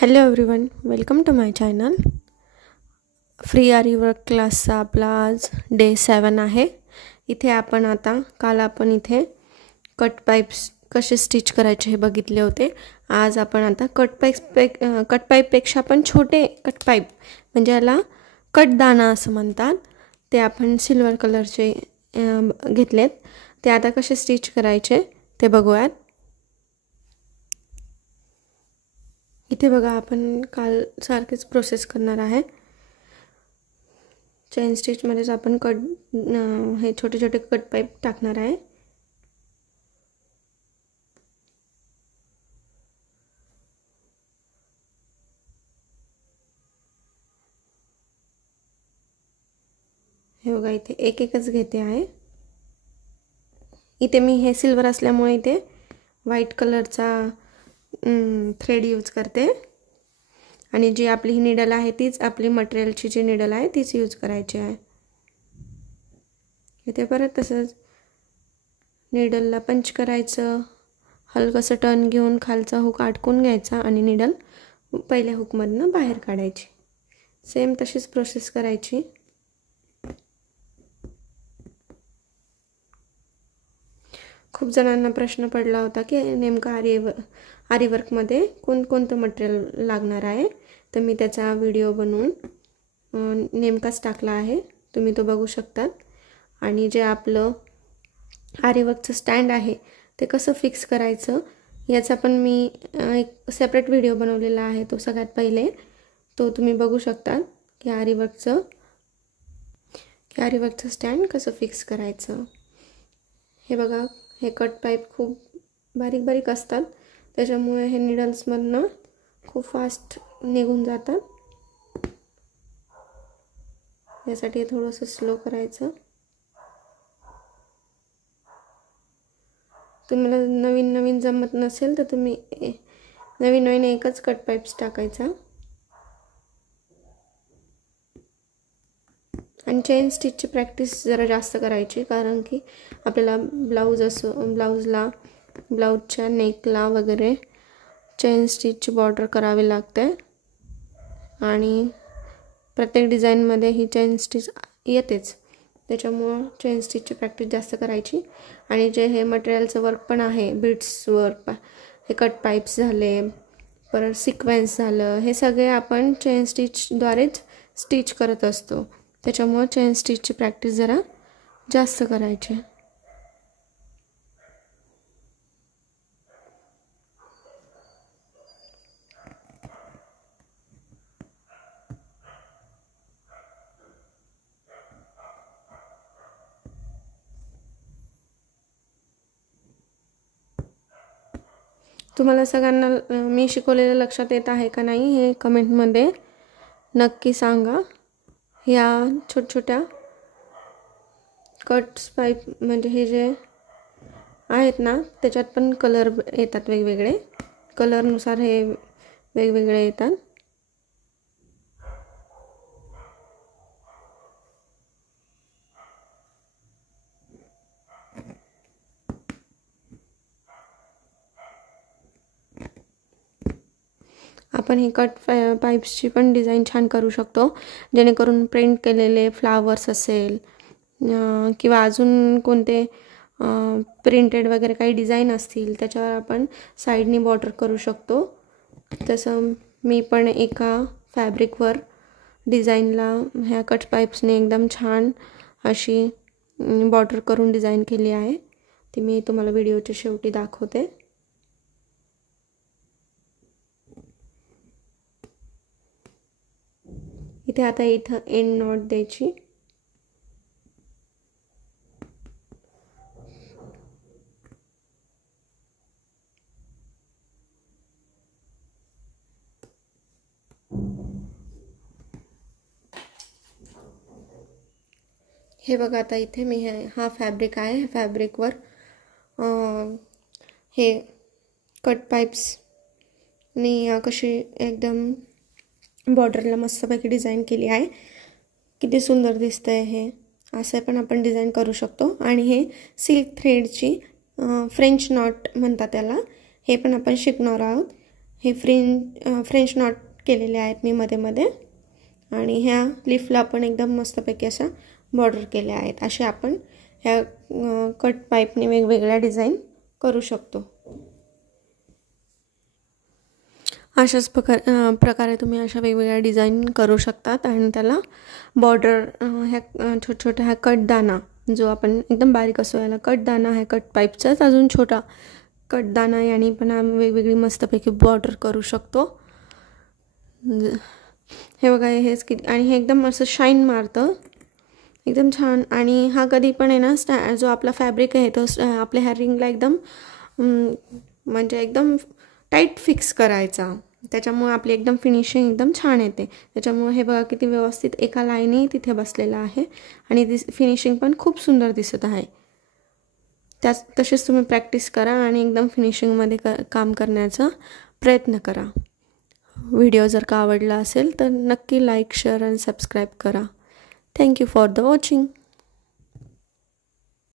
Hello everyone, welcome to my channel. Free आरी work क्लासचा आपला आज डे 7 आहे. इथे आपण आता काल आपण इथे कट पाइप्स कसे स्टिच करायचे हे बघितले होते. आज आपण आता कट पाईपपेक्षा पण छोटे कट पाईप म्हणजे याला कटदाना असं म्हणतात, ते आपण सिल्वर कलरचे घेतलेत. ते आता कसे स्टिच करायचे ते बघूयात. इथे बघा, आपण काल सारखेच प्रोसेस करणार आहे. चेन स्टिच मध्येच आपण हे छोटे छोटे कट पाईप टाकणार आहे. हे बघा, इथे एक एकच घेते आहे. इथे मी हे सिल्वर असल्यामुळे इथे व्हाईट कलरचा थ्रेड यूज करते आणि जी आपली ही नीडल आहे तीच आपली मटेरियलची जी नीडल आहे तीच यूज करायची आहे. इथे परत तसंच नीडलला पंच करायचं, हलकंसं टर्न घेऊन खालचा हुक अडकून घ्यायचा आणि नीडल पहिल्या हुकमधनं बाहेर काढायची. सेम तशीच प्रोसेस करायची. खूप जणांना प्रश्न पडला होता की नेमका आरी वर्कमध्ये कोणकोणतं मटेरियल लागणार आहे, तर मी त्याचा व्हिडिओ बनवून नेमकाच टाकला आहे, तुम्ही तो बघू शकतात. आणि जे आपलं आरी वर्कचं स्टँड आहे ते कसं फिक्स करायचं याचा पण मी एक सेपरेट व्हिडिओ बनवलेला आहे. तो सगळ्यात पहिले तो तुम्ही बघू शकतात की आरी वर्कचं स्टँड कसं फिक्स करायचं. हे बघा, हे कट पाईप खूप बारीक बारीक असतात, त्याच्यामुळे हे नीडल्समधनं खूप फास्ट निघून जातात. यासाठी थोडंसं स्लो करायचं. तुम्हाला नवीन नवीन जमत नसेल तर तुम्ही नवीन एकच कट पाईप्स टाकायचा. आणि चेन स्टिचची प्रॅक्टिस जरा जास्त करायची, कारण की आपल्याला ब्लाऊजच्या नेकला वगैरे चेन स्टिचची बॉर्डर करावी लागते आणि प्रत्येक डिझाईनमध्ये ही चेन स्टिच येतेच, त्याच्यामुळं चेन स्टिचची प्रॅक्टिस जास्त करायची. आणि जे हे मटेरियलचं वर्क पण आहे, बीड्स वर्क, हे कट पाईप्स झाले, परत सिक्वेन्स झालं, हे सगळे आपण चेन स्टिचद्वारेच स्टिच करत असतो, त्याच्यामुळं चेन स्टिचची प्रॅक्टिस जरा जास्त करायची. तुम्हाला सगळ्यांना मी शिकवलेलं लक्षात येत आहे का नाही हे कमेंटमध्ये नक्की सांगा. या छोट्या कट्स पाईप म्हणजे हे जे आहेत ना, त्याच्यात पण कलर येतात वेगवेगळे, कलरनुसार हे वेगवेगळे येतात. आपण हे कट पाईप्सची पण डिझाईन छान करू शकतो, जेणेकरून प्रिंट केलेले फ्लावर्स असेल किंवा अजून कोणते प्रिंटेड वगैरे काही डिझाईन असतील त्याच्यावर आपण साईडनी बॉर्डर करू शकतो. तसं मी पण एका फॅब्रिकवर डिझाईनला ह्या कट पाईप्सने एकदम छान अशी बॉर्डर करून डिझाईन केली आहे, ती मी तुम्हाला व्हिडिओच्या शेवटी दाखवते. इथे आता इथं एंड नॉट द्यायची. हे बघा, आता इथे मी हा फॅब्रिक आहे, फॅब्रिकवर हे कट पाईप्सनी कशी एकदम बॉर्डरला मस्तपैकी डिझाईन केली आहे. किती सुंदर दिसतंय हे. असं पण आपण डिझाईन करू शकतो. आणि हे सिल्क थ्रेडची फ्रेंच नॉट म्हणतात त्याला, हे पण आपण शिकणार आहोत. हे फ्रेंच नॉट केलेले आहेत मी मध्ये आणि ह्या लीफला आपण एकदम मस्तपैकी अशा बॉर्डर केल्या आहेत. असे आपण ह्या कट पाईपने वेगवेगळ्या डिझाईन करू शकतो. अशाच प्रकारे तुम्ही अशा वेगवेगळ्या डिझाईन करू शकतात आणि त्याला बॉर्डर ह्या छोट्या ह्या कटदाना जो आपण एकदम बारीक असो याला कटदाना ह्या कट पाईपचाच अजून छोटा कटदाना याने पण वेगवेगळी मस्तपैकी बॉर्डर करू शकतो. हे बघा हेच किती आणि हे एकदम असं शाईन मारतं एकदम छान. आणि हा कधी पण आहे ना जो आपला फॅब्रिक आहे तो आपल्या ह्या रिंगला एकदम म्हणजे एकदम टाईट फिक्स करायचा. त्याच्यामुळे आपली एकदम फिनिशिंग एकदम छान येते. त्याच्यामुळे हे बघा किती व्यवस्थित एका लाईनी तिथे बसलेला आहे आणि फिनिशिंग पण खूप सुंदर दिसत आहे. तसेच तुम्ही प्रॅक्टिस करा आणि एकदम फिनिशिंगमध्ये काम करण्याचा प्रयत्न करा. व्हिडिओ जर का आवडला असेल तर नक्की लाईक शेअर आणि सबस्क्राईब करा. Thank you for the watching.